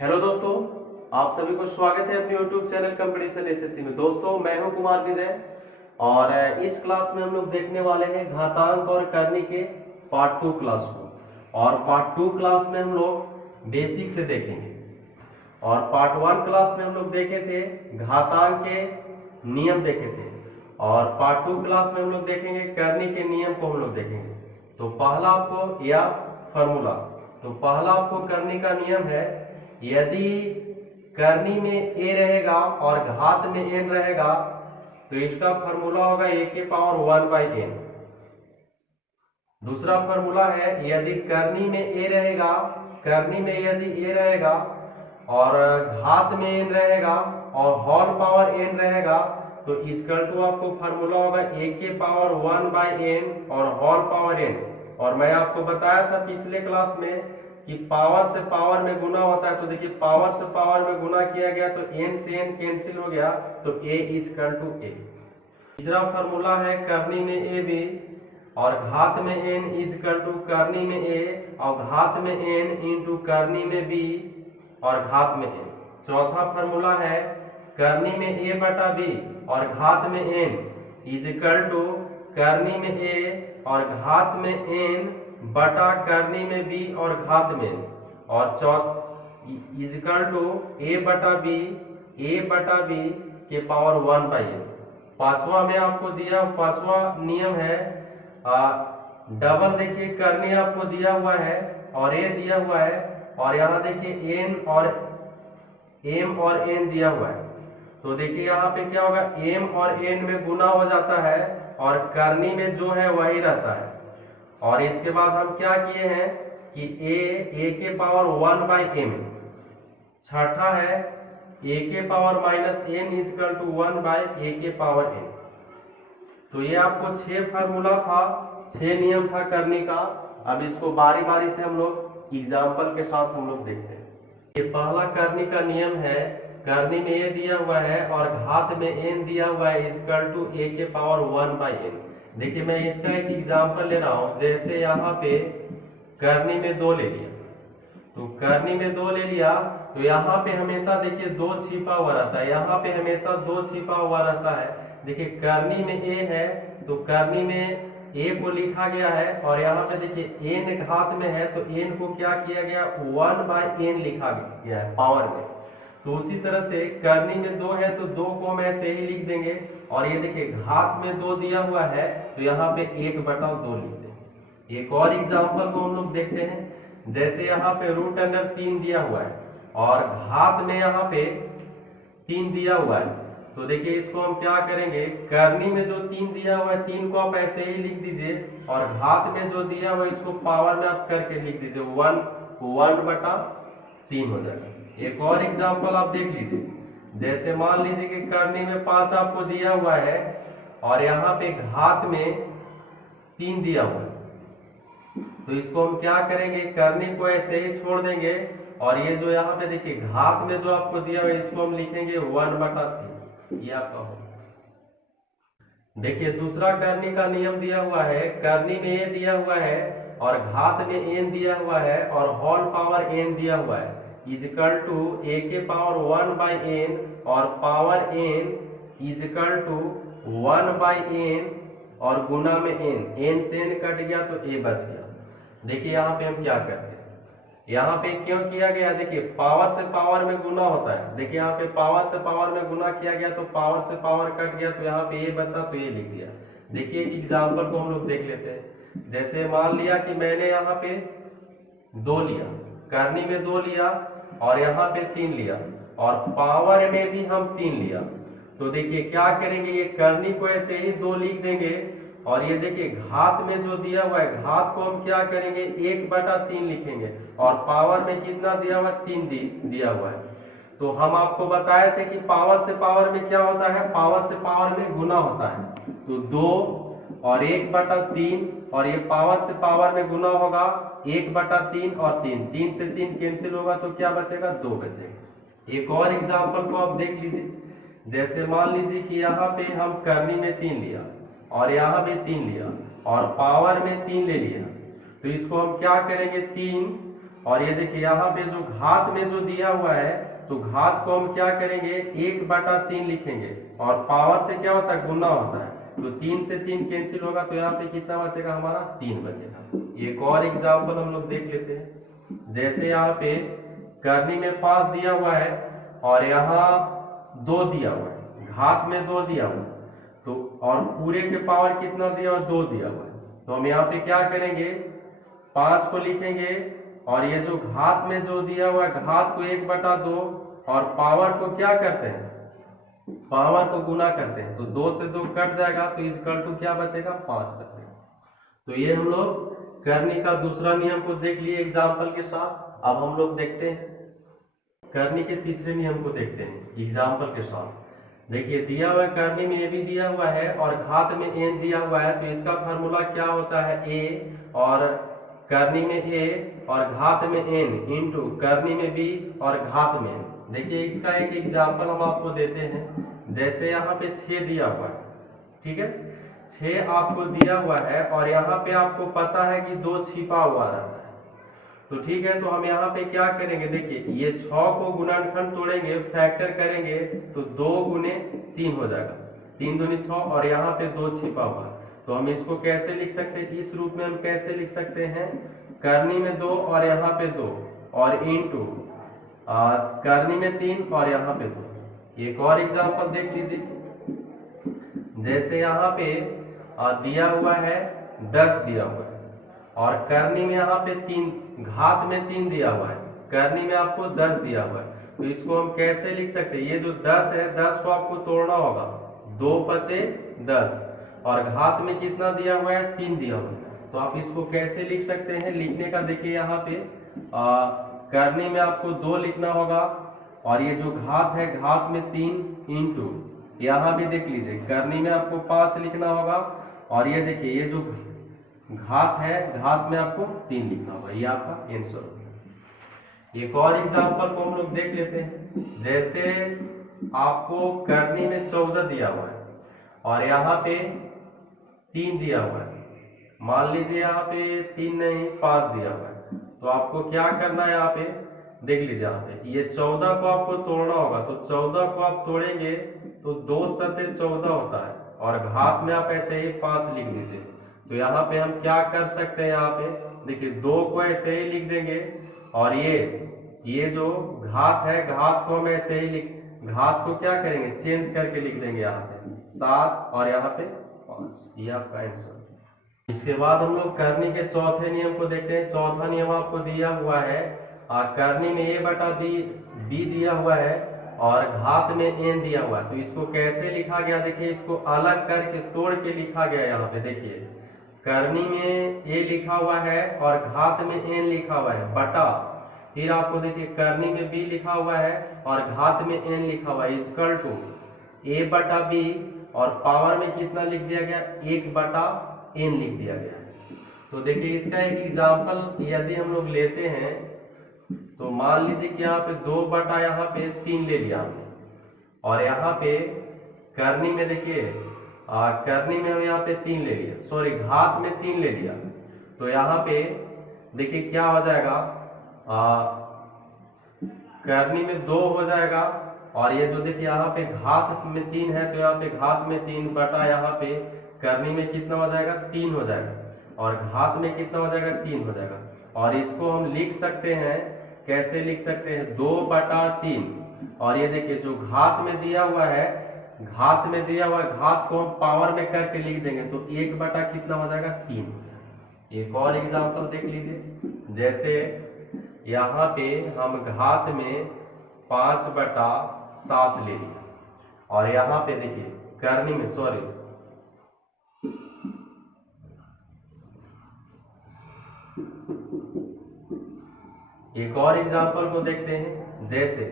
Hello दोस्तों, आप सभी को स्वागत है अपने यूट्यूब चैनल कंपटीशन एसएससी में। दोस्तों, मैं हूं कुमार विजय और इस क्लास में हम लोग देखने वाले हैं घातांक और करनी के पार्ट 2 क्लास को। और पार्ट 2 क्लास में हम लोग बेसिक से देखेंगे और पार्ट 1 क्लास में हम लोग देखे थे घातांक के नियम देखे थे और पार्ट 2 क्लास में हम लोग देखेंगे करनी के नियम को हम लोग देखेंगे। तो पहला आपको या फॉर्मूला, तो पहला आपको करनी का नियम है, यदि करनी में ए रहेगा और घात में एन रहेगा तो इसका फॉर्मूला होगा ए के पावर 1/n। दूसरा फॉर्मूला है, यदि करनी में ए रहेगा, करनी में यदि ए रहेगा और घात में एन रहेगा और होल पावर एन रहेगा तो इसका टू आपको फॉर्मूला होगा ए के पावर 1/n और होल पावर एन। और मैं आपको बताया था पिछले क्लास में कि पावर से पावर में गुना होता है, तो देखिए पावर से पावर में गुना किया गया तो n से n कैंसिल हो गया तो a इक्वल टू a। तीसरा फॉर्मूला है करनी में a b और घात में n इक्वल टू करनी में a और घात में n इंटू करनी में b और घात में n। चौथा फॉर्मूला है करनी में a बटा b और घात में n इक्वल टू करनी में a और घात में n बटा करनी में b और घात में और इक्वल टू a बटा b के पावर 1/n। पांचवा में आपको दिया, पांचवा नियम है डबल। देखिए करनी आपको दिया हुआ है और a दिया हुआ है और यहाँ देखिए n और m और n दिया हुआ है। तो देखिए यहाँ पे क्या होगा, m और n में गुना हो जाता है और करनी में जो है वही रहता है। और इसके बाद हम क्या किए हैं कि a के पावर 1/m। छठा है a के power minus n equal to 1/a के पावर n। तो ये आपको 6 फार्मूला था, 6 नियम था करने का। अब इसको बारी बारी से हम लोग एग्जाम्पल के साथ हम लोग देखते हैं। ये पहला करने का नियम है, करनी में a दिया हुआ है और घात में n दिया हुआ है इक्वल टू a के पावर 1/n। देखिए मैं इसका एक एग्जांपल ले रहा हूं। जैसे यहाँ पे करनी में 2 ले लिया, तो करनी में 2 ले लिया तो यहाँ पे हमेशा देखिए 2 छिपा हुआ रहता है, यहाँ पे हमेशा 2 छिपा हुआ रहता है। देखिए करनी में a है तो करनी में a को लिखा गया है और यहाँ पे देखिए n घात में है तो n को क्या किया गया 1/n लिखा गया है पावर में। तो उसी तरह से करनी में 2 है तो 2 को हम ऐसे ही लिख देंगे और ये देखिए घात में 2 दिया हुआ है तो यहाँ पे 1/2 लिख देंगे। एक और एग्जांपल को हम लोग देखते हैं। जैसे यहाँ पे √3 दिया हुआ है और घात में यहाँ पे 3 दिया हुआ है, तो देखिए इसको हम क्या करेंगे, करनी में जो 3 दिया हुआ है 3 को आप ऐसे ही लिख दीजिए और घात में जो दिया हुआ है इसको पावर में आप करके लिख दीजिए 1/3 हो जाएगा। एक और एग्जांपल आप देख लीजिए। जैसे मान लीजिए कि करनी में 5 आपको दिया हुआ है और यहाँ पे घात में 3 दिया हुआ है, तो इसको हम क्या करेंगे, करनी को ऐसे ही छोड़ देंगे और ये जो यहाँ पे देखिए घात में जो आपको दिया हुआ है इसको हम लिखेंगे 1/3। ये आपका हो। देखिए दूसरा करनी का नियम दिया हुआ है, करनी में a दिया हुआ है और घात में n दिया हुआ है और होल पावर n दिया हुआ है इक्वल टू a के पावर 1/n और power n equal to 1/n और गुना में n से n कट गया तो a बच गया। देखिए यहाँ पे हम क्या करते हैं, यहाँ पे क्यों किया गया, देखिए पावर से पावर में गुना होता है। देखिए यहाँ पे पावर से पावर में गुना किया गया तो पावर से पावर कट गया तो यहाँ पे a बचा तो a लिख दिया। देखिए एक एग्जाम्पल को हम लोग देख लेते हैं। जैसे मान लिया कि मैंने यहाँ पे 2 लिया, करनी में 2 लिया और यहाँ पे 3 लिया और पावर में भी हम 3 लिया, तो देखिए क्या करेंगे, ये करनी को ऐसे ही 2 लिख देंगे और ये देखिए घात में जो दिया हुआ है घात को हम क्या करेंगे 1/3 लिखेंगे और पावर में कितना दिया हुआ है 3 दिया हुआ है। तो हम आपको बताए थे कि पावर से पावर में क्या होता है, पावर से पावर में गुना होता है। तो 2 और 1/3 और ये पावर से पावर में गुना होगा 1/3 और 3 से 3 कैंसिल होगा तो क्या बचेगा 2 बचेगा। एक और एग्जांपल को आप देख लीजिए। जैसे मान लीजिए कि यहाँ पे हम करनी में 3 लिया और यहाँ भी 3 लिया और पावर में 3 ले लिया, तो इसको हम क्या करेंगे 3 और ये देखिए यहाँ पे जो घात में जो दिया हुआ है, तो घात को हम क्या करेंगे 1/3 लिखेंगे, और पावर से क्या होता है गुना होता है, तो 3 से 3 कैंसिल होगा, तो यहाँ पे कितना बचेगा हमारा 3 बचेगा। एक और एग्जाम्पल हम लोग देख लेते हैं। जैसे यहाँ पे करनी में 5 दिया हुआ है और यहाँ 2 दिया हुआ है, घात में 2 दिया हुआ है, तो और पूरे के पावर कितना दिया हुआ 2 दिया हुआ है, तो हम यहाँ पे क्या करेंगे 5 को लिखेंगे, और ये जो घात में जो दिया हुआ है घात को 1/2 और पावर को क्या करते हैं पावर को गुना करते हैं, तो 2 से 2 कट जाएगा, तो इक्वल टू क्या बचेगा 5 बचेगा। तो ये हम लोग करनी का दूसरा नियम को देख लिए एग्जाम्पल के साथ। अब हम लोग देखते हैं करनी के तीसरे नियम को देखते हैं एग्जाम्पल के साथ। देखिए दिया हुआ करनी में ए भी दिया हुआ है और घात में एन दिया हुआ है, तो इसका फार्मूला क्या होता है ए, और करनी में ए और घात में एन इंटू करनी में बी और घात में एन। देखिए इसका एक एग्जाम्पल हम आपको देते हैं। जैसे यहाँ पे 6 दिया हुआ है, ठीक है, 6 आपको दिया हुआ है और यहाँ पे आपको पता है कि 2 छिपा हुआ रहता है, तो ठीक है, तो हम यहाँ पे क्या करेंगे, देखिए ये 6 को गुणनखंड तोड़ेंगे, फैक्टर करेंगे, तो 2 गुने 3 हो जाएगा, 3 दूनी 6, और यहाँ पे 2 छिपा हुआ, तो हम इसको कैसे लिख सकते हैं, इस रूप में हम कैसे लिख सकते हैं, करनी में 2 और यहाँ पे 2 और इंटू करनी में 3 और यहाँ पे 2। एक और एग्जाम्पल देख लीजिए। जैसे यहाँ पे दिया हुआ है 10 दिया हुआ है और करनी में यहाँ पे 3, घात में 3 दिया हुआ है, करनी में आपको 10 दिया हुआ है, तो इसको हम कैसे लिख सकते हैं, ये जो 10 है 10 को आपको तोड़ना होगा, 2 बचे 10 और घात में कितना दिया हुआ है 3 दिया हुआ है, तो आप इसको कैसे लिख सकते हैं, लिखने का देखिए यहाँ पे करनी में आपको 2 लिखना होगा, और ये जो घात है घात में 3 इंटू यहाँ भी देख लीजिए करनी में आपको 5 लिखना होगा, और ये देखिए ये जो घात है घात में आपको 3 लिखना होगा, ये आपका आंसर। एक और एग्जांपल को हम लोग देख लेते हैं। जैसे आपको करनी में 14 दिया हुआ है और यहाँ पे 3 दिया हुआ है, मान लीजिए यहाँ पे 3 नहीं 5 दिया हुआ है, तो आपको क्या करना है, यहाँ पे देख लीजिए, यहाँ पे ये 14 को आपको तोड़ना होगा, तो 14 को आप तोड़ेंगे तो 2 सते 14 होता है, और घात में आप ऐसे ही 5 लिख दीजिए, तो यहाँ पे हम क्या कर सकते हैं, यहाँ पे देखिए 2 को ऐसे ही लिख देंगे, और ये जो घात है घात को हम ऐसे ही घात को क्या करेंगे चेंज करके लिख देंगे, यहाँ पे 7 और यहाँ पे 5, ये आपका आंसर। इसके बाद हम लोग करनी के चौथे नियम को देखते हैं। चौथा नियम आपको दिया हुआ है, करनी में a/b दिया हुआ है और घात में n दिया हुआ है, तो इसको कैसे लिखा गया, देखिए इसको अलग करके तोड़ के लिखा गया। यहाँ पे देखिए करनी में a लिखा हुआ है और घात में n लिखा हुआ है बटा, फिर आपको देखिए करनी में b लिखा हुआ है और घात में n लिखा हुआ है, इक्वल टू a/b, और पावर में कितना लिख दिया गया 1/n लिख दिया गया। तो देखिए इसका एक एग्जाम्पल यदि हम लोग लेते हैं, तो मान लीजिए कि यहाँ पे 2 यहाँ पे 3 ले लिया हमने, और यहाँ पे करनी में देखिए करनी में हम यहाँ पे 3 ले लिया, सॉरी घात में 3 ले लिया, तो यहाँ पे देखिए क्या हो जाएगा, करनी में 2 हो जाएगा, और ये जो देखिए यहाँ पे घात में 3 है, तो यहाँ पे घात में 3 बटा यहाँ पे करनी में कितना हो जाएगा 3 हो जाएगा, और घात में कितना हो जाएगा 3 हो जाएगा, और इसको हम लिख सकते हैं, कैसे लिख सकते हैं 2/3, और ये देखिए जो घात में दिया हुआ है घात में दिया हुआ घात को हम पावर में करके लिख देंगे, तो 1 कितना हो जाएगा 3। एक और एग्जांपल देख लीजिए। जैसे यहाँ पे हम घात में 5/7 ले लिया, और यहाँ पे देखिए करनी में सॉरी एक और एग्जांपल को देखते हैं। जैसे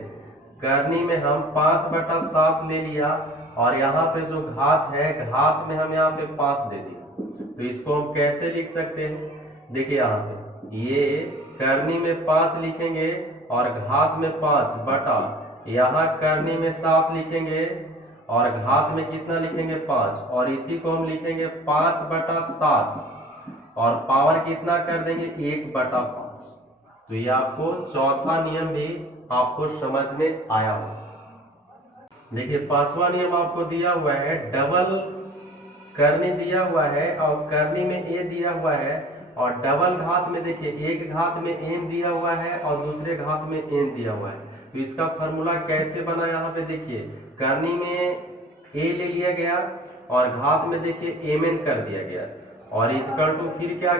करनी में हम 5/7 ले लिया, और यहाँ पे जो घात है घात में हम यहाँ पे 5 दे दिया, तो इसको हम कैसे लिख सकते हैं, देखिए यहाँ पे ये करनी में 5 लिखेंगे और घात में 5 बटा, यहाँ करनी में 7 लिखेंगे और घात में कितना लिखेंगे 5, और इसी को हम लिखेंगे 5/7 और पावर कितना कर देंगे 1/5। तो ये आपको चौथा नियम भी आपको समझ में आया हो। देखिए पांचवा नियम आपको दिया हुआ है, डबल करनी दिया हुआ है और करनी में ए दिया हुआ है, और डबल घात में देखिए एक घात में एन दिया हुआ है और दूसरे घात में एन दिया हुआ है। तो इसका फॉर्मूला कैसे बना, यहाँ पे देखिए करनी में ए ले लिया गया और घात में देखिए एम एन कर दिया गया, और इक्वल टू फिर क्या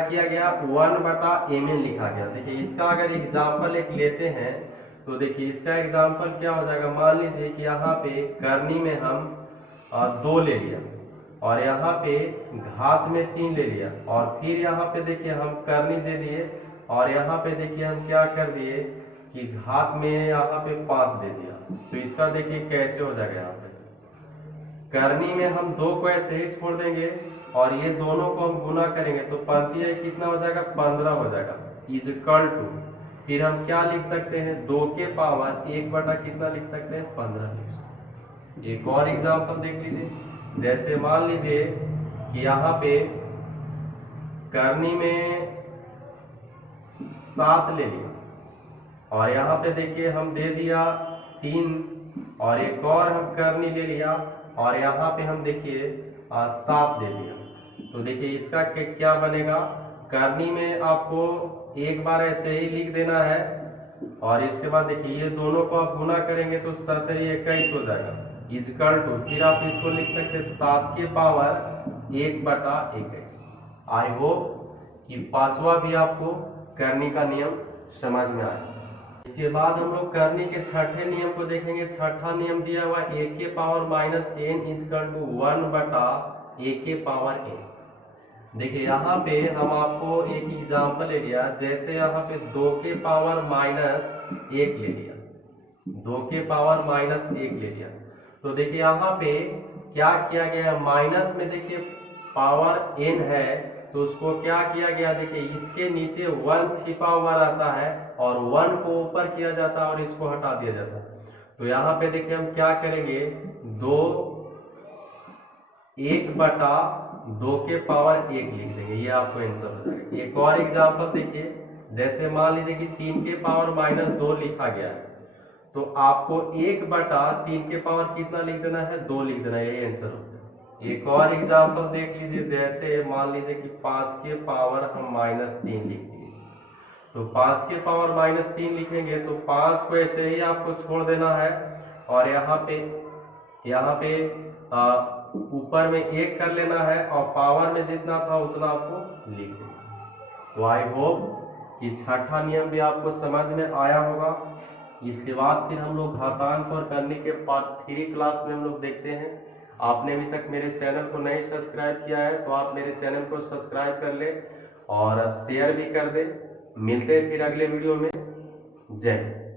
किया गया 1/mn लिखा गया। देखिए इसका अगर एग्जाम्पल एक लेते हैं तो देखिए इसका एग्जाम्पल क्या हो जाएगा, मान लीजिए कि यहाँ पे करनी में हम 2 ले लिया और यहाँ पे घात में 3 ले लिया, और फिर यहाँ पे देखिए हम करनी दे दिए और यहाँ पे देखिए हम क्या कर दिए कि घात में यहाँ पे 5 दे दिया। तो इसका देखिए कैसे हो जाएगा, यहाँ पे करनी में हम 2 को ऐसे ही छोड़ देंगे और ये दोनों को हम गुना करेंगे तो पंक्ति कितना हो जाएगा 15 हो जाएगा, इक्वल टू फिर हम क्या लिख सकते हैं 2 के पावर 1 बटा कितना लिख सकते हैं 15 लिख सकते हैं। एक और एग्जांपल देख लीजिए, जैसे मान लीजिए कि यहाँ पे करनी में 7 ले लिया और यहाँ पे देखिए हम दे दिया 3, और एक और हम करनी ले लिया और यहाँ पे हम देखिए 7 दे दिया। तो देखिए इसका क्या बनेगा, करनी में आपको एक बार ऐसे ही लिख देना है और इसके बाद देखिए ये दोनों को आप गुना करेंगे तो 7 21 हो जाएगा, इक्वल टू फिर आप इसको लिख सकते हैं 7 के पावर 1/21। आई होप कि पांचवा भी आपको करनी का नियम समझ में आया। इसके बाद हम लोग करनी के छठे नियम को देखेंगे। छठा नियम दिया हुआ a के power -n equal to 1/a के पावर n। देखिए यहाँ पे हम आपको एक एग्जांपल ले लिया, जैसे यहाँ पे 2 के पावर -1 ले लिया, 2 के पावर -1 ले लिया। तो देखिए यहाँ पे क्या किया गया, माइनस में देखिए पावर n है तो उसको क्या किया गया, देखिए इसके नीचे 1 छिपा हुआ रहता है और 1 को ऊपर किया जाता है और इसको हटा दिया जाता है। तो यहाँ पे देखिए हम क्या करेंगे 1/2 के पावर 1 लिख देंगे, ये आपको आंसर हो जाएगा। एक और एग्जांपल देखिए, जैसे मान लीजिए कि 3 के पावर -2 लिखा गया है तो आपको 1/3 के पावर कितना लिख देना है 2 लिख देना है, यही आंसर हो जाएगा। एक और एग्जांपल देख लीजिए, जैसे मान लीजिए कि 5 के पावर हम -3 लिख दिए, तो 5 के पावर -3 लिखेंगे तो 5 को ऐसे ही आपको छोड़ देना है और यहाँ पे ऊपर में 1 कर लेना है और पावर में जितना था उतना आपको लिख देना। तो आई होप कि छठा नियम भी आपको समझ में आया होगा। इसके बाद फिर हम लोग घातांक और करने के पार्ट 3 क्लास में हम लोग देखते हैं। आपने अभी तक मेरे चैनल को नहीं सब्सक्राइब किया है तो आप मेरे चैनल को सब्सक्राइब कर ले और शेयर भी कर दे। मिलते हैं फिर अगले वीडियो में। जय हिंद।